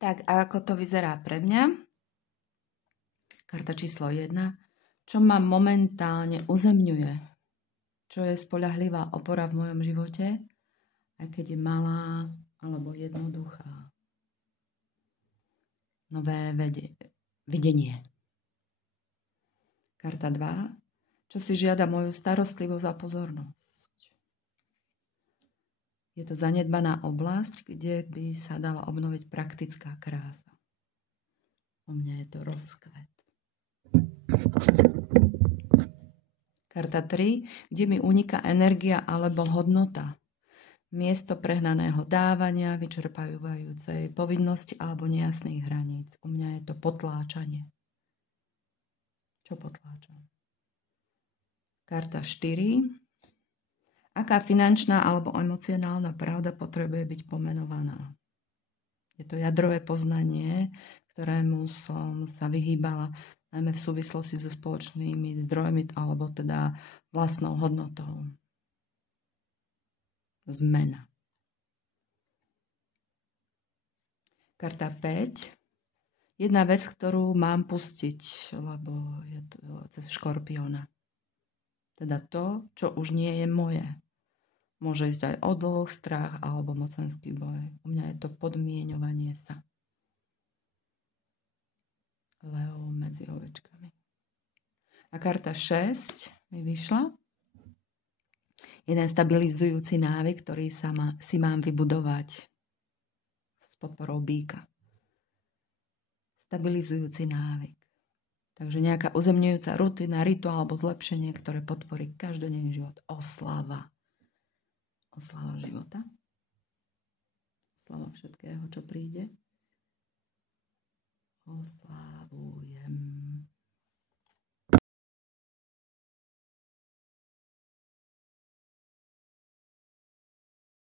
Tak, a ako to vyzerá pre mňa? Karta číslo 1. Čo ma momentálne uzemňuje? Čo je spoľahlivá opora v mojom živote? Aj keď je malá alebo jednoduchá. Nové videnie. Karta 2. Čo si žiada moju starostlivosť a pozornosť? Je to zanedbaná oblasť, kde by sa dala obnoviť praktická krása. U mňa je to rozkvet. Karta 3. Kde mi uniká energia alebo hodnota? Miesto prehnaného dávania, vyčerpávajúcej povinnosti alebo nejasných hraníc. U mňa je to potláčanie. Čo potláčam? Karta 4. Aká finančná alebo emocionálna pravda potrebuje byť pomenovaná? Je to jadrové poznanie, ktorému som sa vyhýbala, najmä v súvislosti so spoločnými zdrojmi alebo teda vlastnou hodnotou. Zmena. Karta 5. Jedna vec, ktorú mám pustiť, lebo je to cez Škorpiona. Teda to, čo už nie je moje. Môže ísť aj o dlh, strach alebo mocenský boj. U mňa je to podmieňovanie sa. Leo medzi ovečkami. A karta 6 mi vyšla. Jeden stabilizujúci návyk, ktorý si mám vybudovať s podporou býka. Stabilizujúci návyk. Takže nejaká uzemňujúca rutina, rituál alebo zlepšenie, ktoré podporí každodenný život. Oslava. Oslava života. Oslava všetkého, čo príde. Oslavujem.